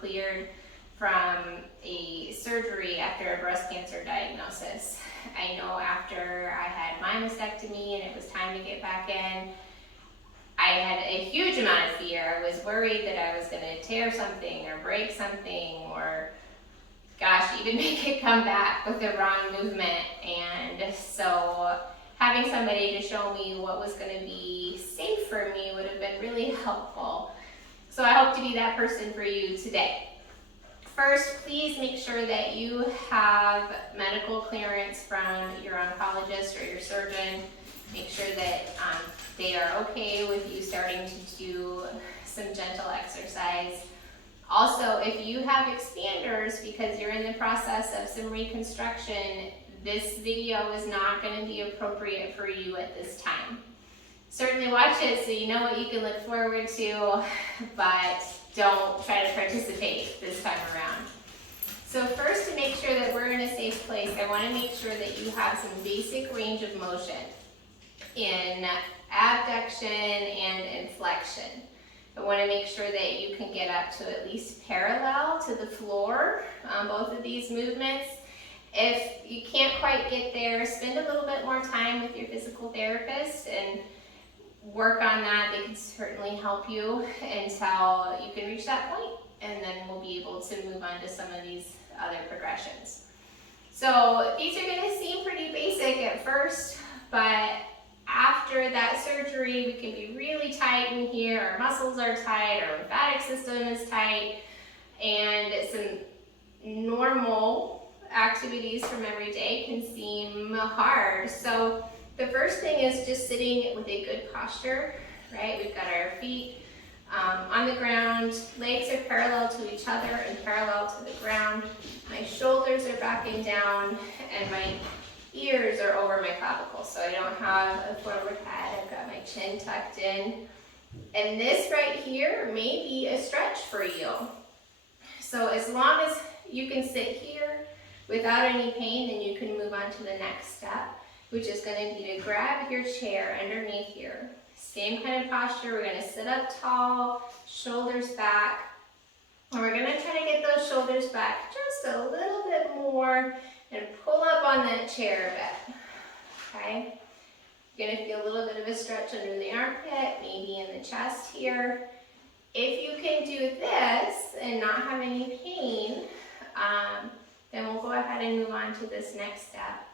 cleared from a surgery after a breast cancer diagnosis. I know after I had my mastectomy and it was time to get back in, I had a huge amount of fear. I was worried that I was going to tear something or break something, or gosh, even make it come back with the wrong movement. And so having somebody to show me what was going to be safe for me would have been really helpful. So I hope to be that person for you today. First, please make sure that you have medical clearance from your oncologist or your surgeon. Make sure that they are okay with you starting to do some gentle exercise. Also, if you have expanders because you're in the process of some reconstruction, this video is not going to be appropriate for you at this time. Certainly watch it so you know what you can look forward to, but don't try to participate this time around. So first, to make sure that we're in a safe place, I want to make sure that you have some basic range of motion in abduction and inflection. I want to make sure that you can get up to at least parallel to the floor on both of these movements. If you can't quite get there, spend a little bit more time with your physical therapist and work on that. They can certainly help you until you can reach that point, and then we'll be able to move on to some of these other progressions. So these are going to seem pretty basic at first, but after that surgery, we can be really tight in here, our muscles are tight, our lymphatic system is tight, and some normal activities from every day can seem hard. So the first thing is just sitting with a good posture, right? We've got our feet on the ground, legs are parallel to each other and parallel to the ground. My shoulders are backing down and my ears are over my clavicle, so I don't have a forward head. I've got my chin tucked in. And this right here may be a stretch for you. So as long as you can sit here without any pain, then you can move on to the next step, which is going to be to grab your chair underneath here. Same kind of posture. We're going to sit up tall, shoulders back, and we're going to try to get those shoulders back just a little bit more and pull up on that chair a bit, okay? You're going to feel a little bit of a stretch under the armpit, maybe in the chest here. If you can do this and not have any pain, then we'll go ahead and move on to this next step,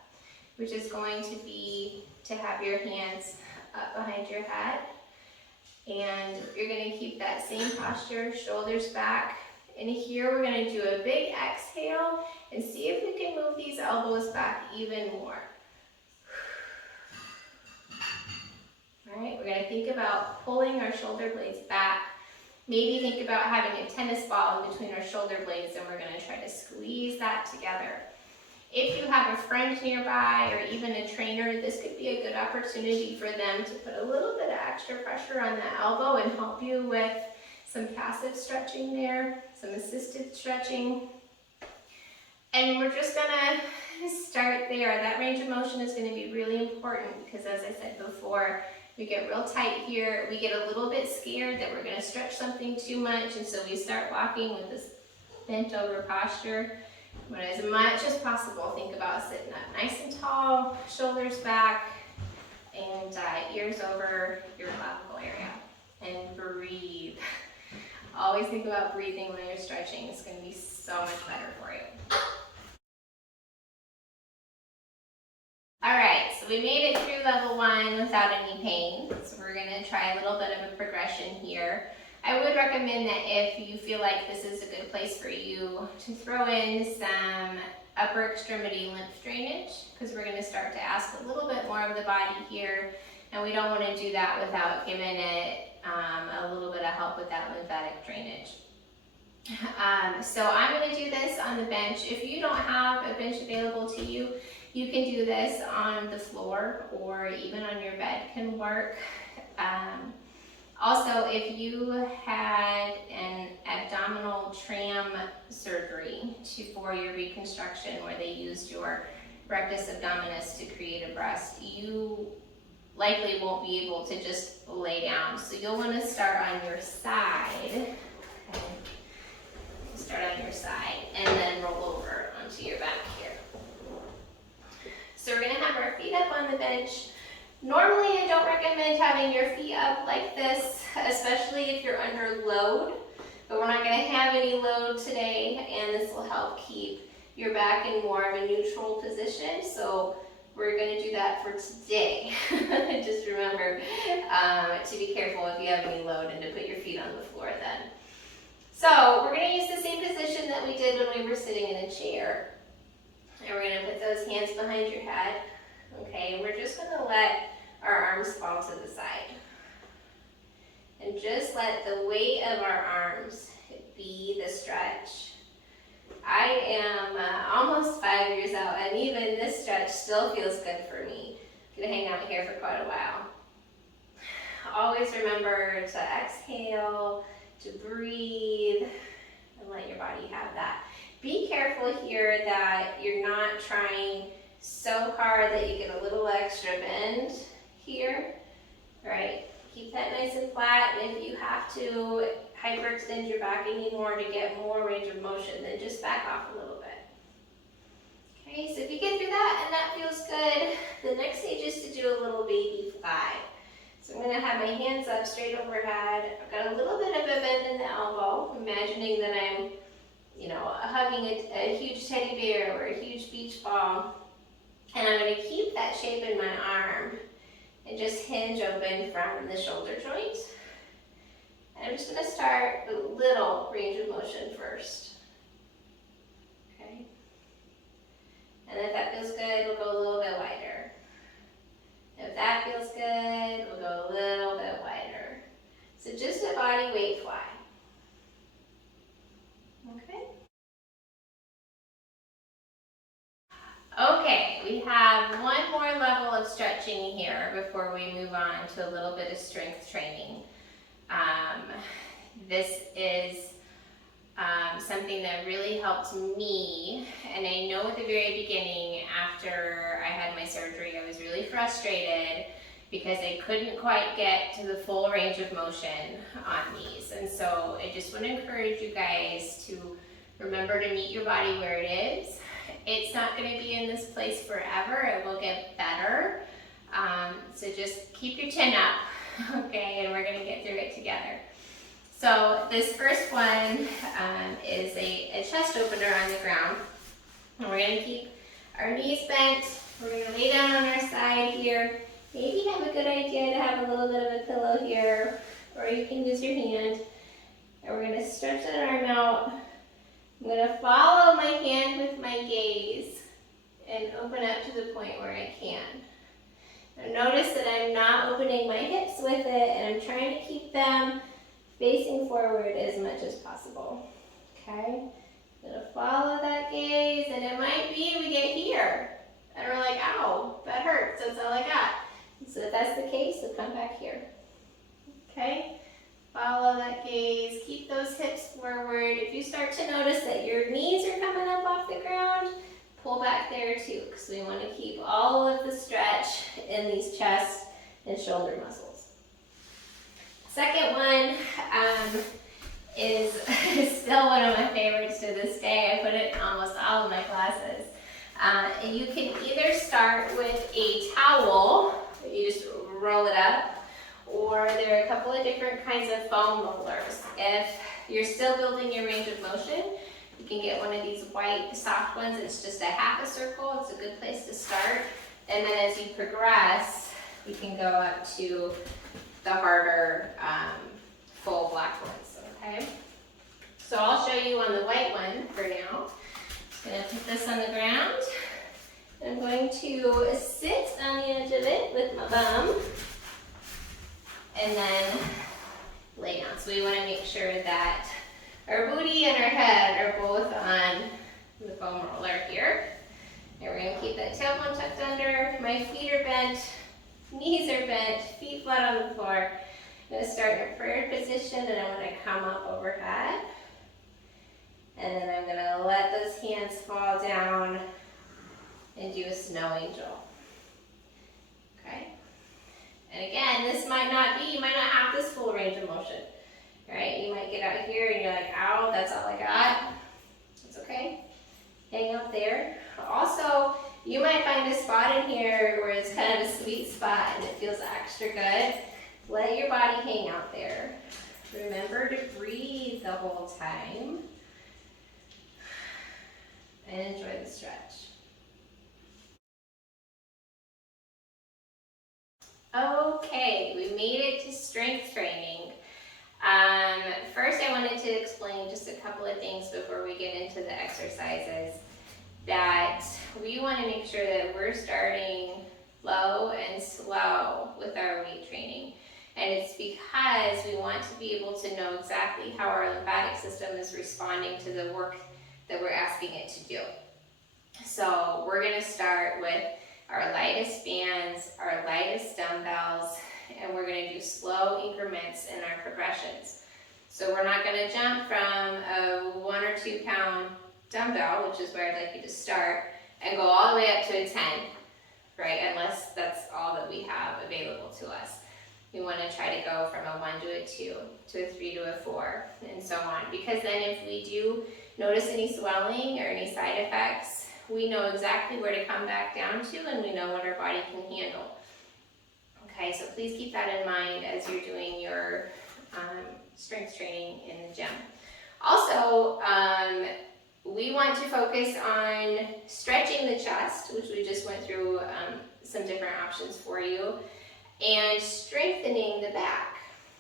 which is going to be to have your hands up behind your head. And you're going to keep that same posture, shoulders back. And here we're going to do a big exhale and see if we can move these elbows back even more. All right, we're going to think about pulling our shoulder blades back. Maybe think about having a tennis ball in between our shoulder blades, and we're going to try to squeeze that together. If you have a friend nearby or even a trainer, this could be a good opportunity for them to put a little bit of extra pressure on the elbow and help you with some passive stretching there, some assisted stretching. And we're just gonna start there. That range of motion is gonna be really important because, as I said before, we get real tight here. We get a little bit scared that we're gonna stretch something too much, and so we start walking with this bent over posture. But as much as possible, think about sitting up nice and tall, shoulders back, and ears over your clavicle area. And breathe. Always think about breathing when you're stretching. It's going to be so much better for you. All right, so we made it through level 1 without any pain. So we're going to try a little bit of a progression here. I would recommend that if you feel like this is a good place for you to throw in some upper extremity lymph drainage, because we're going to start to ask a little bit more of the body here, and we don't want to do that without giving it a little bit of help with that lymphatic drainage. So I'm going to do this on the bench. If you don't have a bench available to you, you can do this on the floor or even on your bed can work. Also, if you had an abdominal tram surgery for your reconstruction where they used your rectus abdominis to create a breast, you likely won't be able to just lay down. So you'll want to start on your side. Okay. recommend having your feet up like this, especially if you're under load, but we're not gonna have any load today, and this will help keep your back in more of a neutral position. So we're gonna do that for today. Just remember to be careful if you have any load and to put your feet on the floor then. So we're gonna use the same position that we did when we were sitting in a chair. And we're gonna put those hands behind your head. Okay, and we're just gonna let our arms fall to the side. And just let the weight of our arms be the stretch. I am almost 5 years out, and even this stretch still feels good for me. I'm gonna hang out here for quite a while. Always remember to exhale, to breathe, and let your body have that. Be careful here that you're not trying so hard that you get a little extra bend here, right? Keep that nice and flat, and if you have to hyperextend your back anymore to get more range of motion, then just back off a little bit. Okay, so if you get through that and that feels good, the next stage is to do a little baby fly. So I'm gonna have my hands up straight overhead. I've got a little bit of a bend in the elbow, imagining that I'm, hugging a huge teddy bear or a huge beach ball. And I'm gonna keep that shape in my arm and just hinge open from the shoulder joint. And I'm just gonna start with a little range of motion first. Okay? And if that feels good, we'll go a little bit wider. If that feels good, we'll go a little bit wider. So just a body weight fly. Okay? Okay, we have one more level of stretching here before we move on to a little bit of strength training. This is something that really helped me, and I know at the very beginning after I had my surgery I was really frustrated because I couldn't quite get to the full range of motion on these, and so I just want to encourage you guys to remember to meet your body where it is. It's not going to be in this place forever, it will get better, so just keep your chin up, okay, and we're going to get through it together. So this first one is a chest opener on the ground. And we're going to keep our knees bent. We're going to lay down on our side here. Maybe have a good idea to have a little bit of a pillow here, or you can use your hand. And we're going to stretch that arm out. I'm going to follow my hand with my gaze and open up to the point where I can. Now notice that I'm not opening my hips with it, and I'm trying to keep them facing forward as much as possible. Okay? I'm going to follow that gaze, and it might be we get here. And we're like, ow, that hurts, that's all I got. So if that's the case, we'll come back here. Okay? Follow that gaze, keep those hips forward. If you start to notice that your knees are coming up off the ground, pull back there too, because we want to keep all of the stretch in these chest and shoulder muscles. Second one is still one of my favorites to this day. I put it in almost all of my classes. And you can either start with a towel, you just roll it up, or there are a couple of different kinds of foam rollers. If you're still building your range of motion, you can get one of these white soft ones. It's just a half a circle. It's a good place to start. And then as you progress, you can go up to the harder full black ones, okay? So I'll show you on the white one for now. I'm gonna put this on the ground. I'm going to sit on the edge of it with my bum and then lay down. So we wanna make sure that our booty and our head are both on the foam roller here. And we're gonna keep that tailbone tucked under. My feet are bent, knees are bent, feet flat on the floor. I'm going to start in a prayer position, and I'm going to come up overhead. And then I'm going to let those hands fall down and do a snow angel. Okay? And again, this might not be, you might not have this full range of motion. Right? You might get out here and you're like, ow, that's all I got. It's okay. Hang up there. Also, You might find a spot in here where it's kind of a sweet spot and it feels extra good. Let your body hang out there. Remember to breathe the whole time. And enjoy the stretch. Okay, we made it to strength training. First I wanted to explain just a couple of things before we get into the exercises. That we want to make sure that we're starting low and slow with our weight training. And it's because we want to be able to know exactly how our lymphatic system is responding to the work that we're asking it to do. So we're going to start with our lightest bands, our lightest dumbbells, and we're going to do slow increments in our progressions. So we're not going to jump from a 1 or 2 pound dumbbell, which is where I'd like you to start, and go all the way up to a 10, right? Unless that's all that we have available to us. We want to try to go from a 1 to a 2, to a 3 to a 4, and so on. Because then if we do notice any swelling or any side effects, we know exactly where to come back down to, and we know what our body can handle. Okay, so please keep that in mind as you're doing your strength training in the gym. Also, we want to focus on stretching the chest, which we just went through some different options for you, and strengthening the back.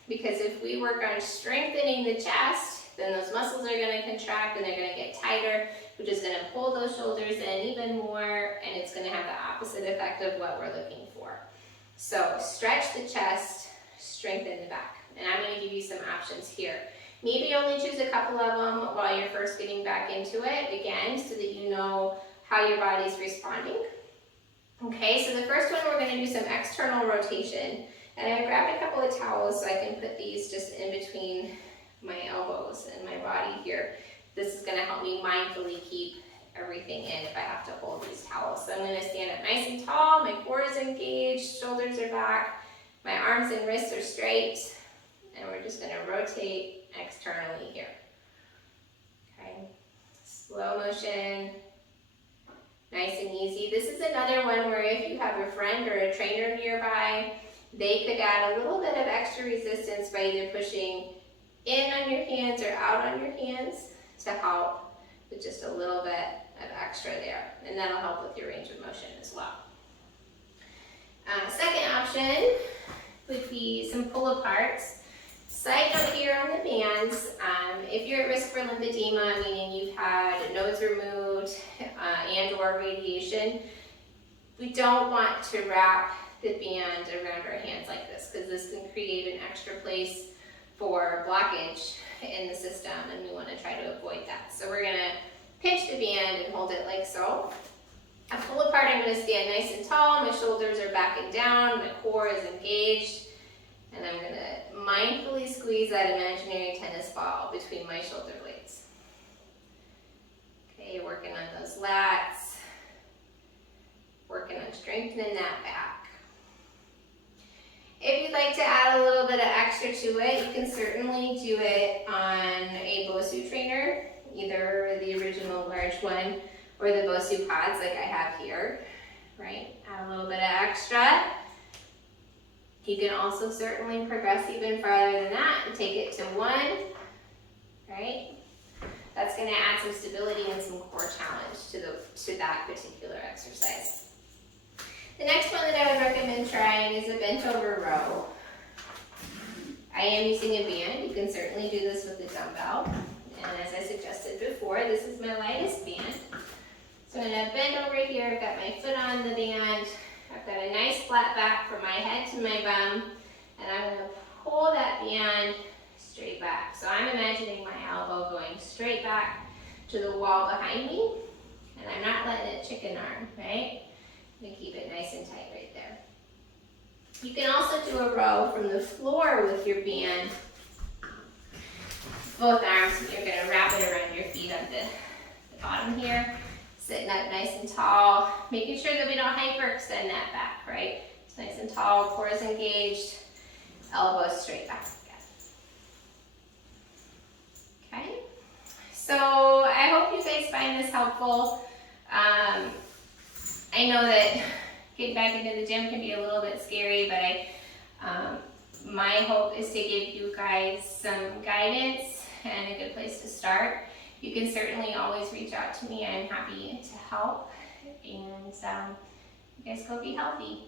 Because if we work on strengthening the chest, then those muscles are going to contract and they're going to get tighter, which is going to pull those shoulders in even more, and it's going to have the opposite effect of what we're looking for. So stretch the chest, strengthen the back. And I'm going to give you some options here. Maybe only choose a couple of them while you're first getting back into it, again, so that you know how your body's responding. Okay, so the first one, we're going to do some external rotation. And I grabbed a couple of towels so I can put these just in between my elbows and my body here. This is going to help me mindfully keep everything in if I have to hold these towels. So I'm going to stand up nice and tall, my core is engaged, shoulders are back, my arms and wrists are straight, and we're just going to rotate externally here. Okay, slow motion, nice and easy. This is another one where if you have a friend or a trainer nearby, they could add a little bit of extra resistance by either pushing in on your hands or out on your hands to help with just a little bit of extra there, and that'll help with your range of motion as well. Second option would be some pull-aparts. Side note here on the bands, if you're at risk for lymphedema, meaning you've had nodes removed and or radiation, we don't want to wrap the band around our hands like this, because this can create an extra place for blockage in the system, and we want to try to avoid that. So we're going to pinch the band and hold it like so. I pull apart, I'm going to stand nice and tall, my shoulders are back and down, my core is engaged, and I'm going to mindfully squeeze that imaginary tennis ball between my shoulder blades. Okay, working on those lats, working on strengthening that back. If you'd like to add a little bit of extra to it, you can certainly do it on a BOSU trainer, either the original large one or the BOSU pods like I have here, right? Add a little bit of extra. You can also certainly progress even farther than that and take it to 1, right? That's going to add some stability and some core challenge to that particular exercise. The next one that I would recommend trying is a bent over row. I am using a band. You can certainly do this with a dumbbell. And as I suggested before, this is my lightest band. So I'm going to bend over here. I've got my foot on the band. I've got a nice flat back from my head to my bum. And I'm going to pull that band straight back. So I'm imagining my elbow going straight back to the wall behind me. And I'm not letting it chicken arm, right? I'm going to keep it nice and tight right there. You can also do a row from the floor with your band. Both arms, you're going to wrap it around your feet on the bottom here. Sitting up nice and tall, making sure that we don't hyperextend that back, right? It's nice and tall, core is engaged, elbows straight back again. Okay, so I hope you guys find this helpful. I know that getting back into the gym can be a little bit scary, but my hope is to give you guys some guidance and a good place to start. You can certainly always reach out to me. I'm happy to help. And you guys go be healthy.